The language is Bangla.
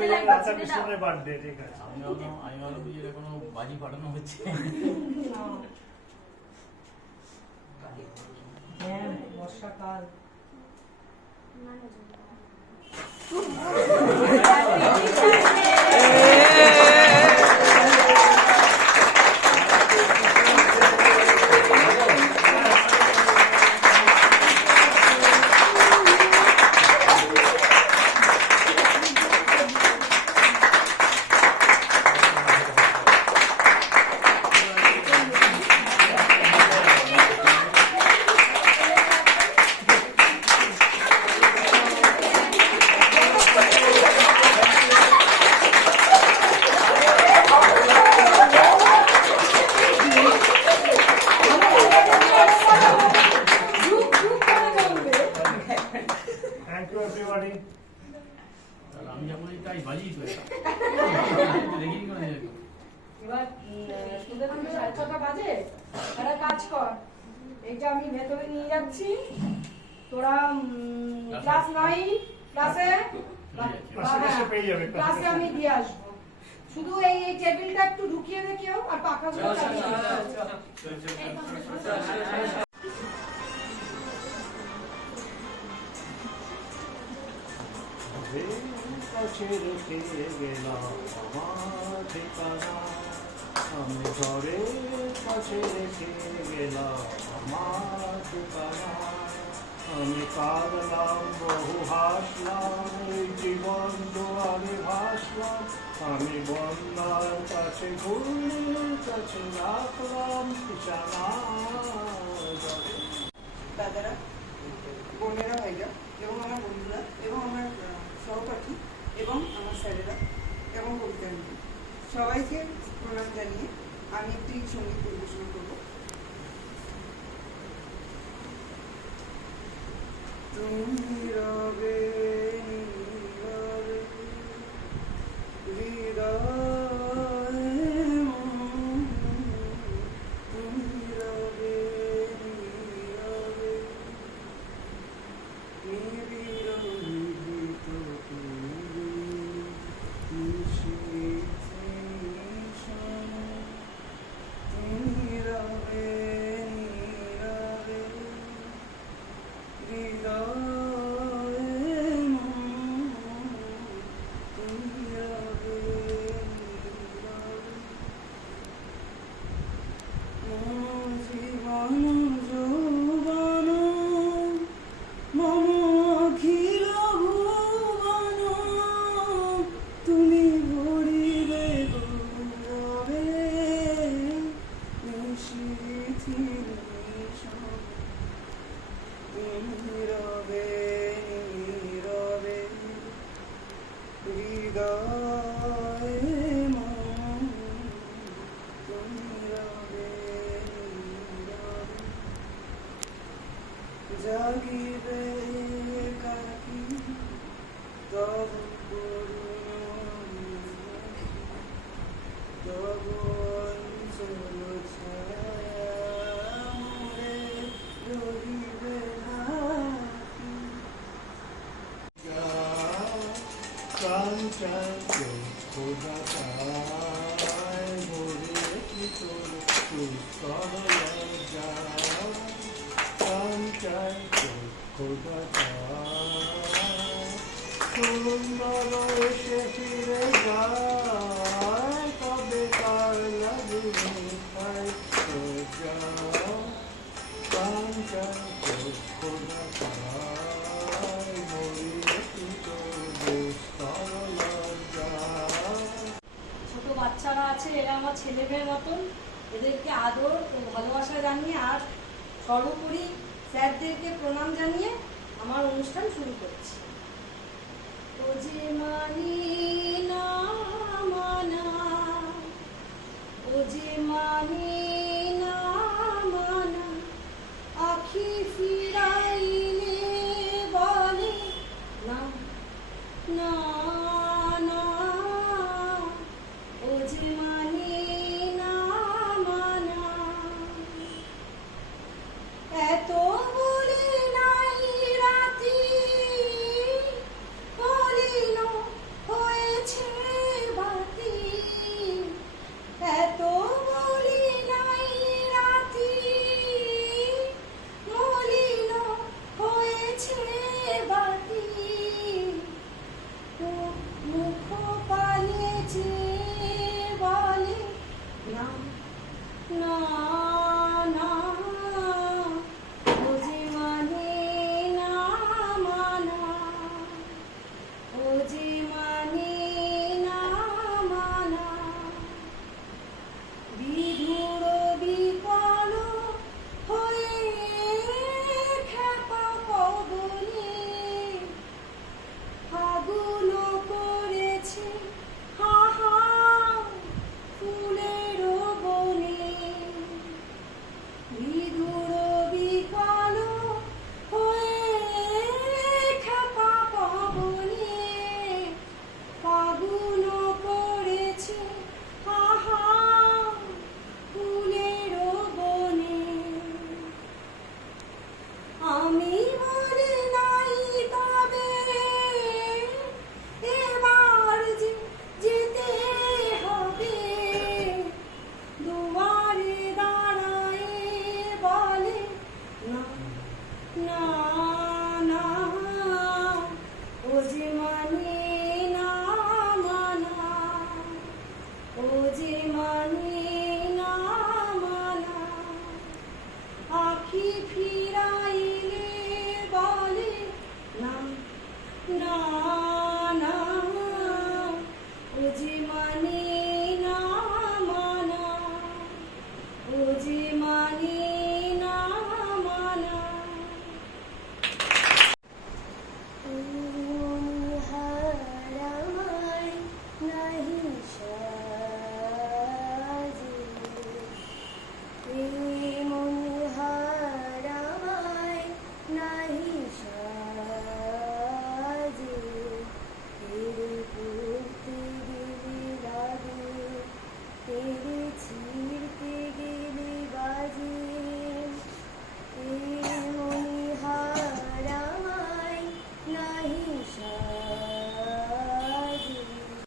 রাধা কৃষ্ণের বার্থডে, ঠিক আছে। আমি ভাবলাম যে কোনো বাজি পাঠানো হচ্ছে। হ্যাঁ, বর্ষাকাল। আমি যখন তাই বাজি তো দেখিনি কোনো এবার তোদের তো 6:30 বাজে, একটা কাজ কর, এইটা আমি ভেতরে নিয়ে যাচ্ছি, তোরা ক্লাস 9 ক্লাসে ক্লাসে আমি দিয়ে আসবো। শুধু এই টেবিলটা একটু ঢুকিয়ে দে কেউ, আর পাখাগুলো চালিয়ে দে। কাছে রেখে গেলাম আমার ঠিকানা, আমি ঘরের কাছে রেখে গেলাম আমার ঠিকানা। আমি কাঁদলাম বহু হাসলাম, এই জীবন দুয়ারে ভাসলাম, আমি বন্যার কাছে ঘুরের কাছে রাখলাম ঠিকানা। দাদারা, বোনেরা, ভাইরা এবং আমার বন্ধুরা এবং আমার সহপাঠী এবং আমার স্যারেরা এবং কবিতাঙ্গী সবাইকে প্রণাম জানিয়ে আমি একটি সঙ্গীত পরিবেশন করব। তুমি রবে নীরবে হৃদয়ে, তুমি রবে নীরবে নিবিড় নিভৃত, তুমি রবে নীরবে হৃদয়ে, তুমি রবে নীরবে মন জীবন যৌবন মম অখিল ভুবন, তুমি ভরিবে গৌরবে নিশীথি নিশান, তুমি রবে নীরবে হৃদয়ে, তুমি রবে নীরবে জাগিবে কাকি তব করুণ, তব অঞ্চল ছায়া মোরে রহিবে ঢাকি। কাঞ্চন খোদা চায় ভরে কি তোর পুষ্কর লজ্জা, কাঞ্চন খোদা চায় সুন্দর এসে ফিরে যায়, তবে তার লাগবে তাই সোজা, কাঞ্চন খোদা চায় ভরে কি তোর পুষ্কর লজ্জা। ছোট বাচ্চারা আছে, এরা আমার ছেলে মেয়ের মতন, এদেরকে আদর ও ভালোবাসা জানিয়ে আর সর্বোপরি স্যারদেরকে প্রণাম জানিয়ে আমার অনুষ্ঠান শুরু করছি। ও যে মানি না মানা, ও যে মানি না মানা, আখি ফিরাইলে বলে না না না, ও যে মানি না মানা, এত বলে নাই রাতি করিল না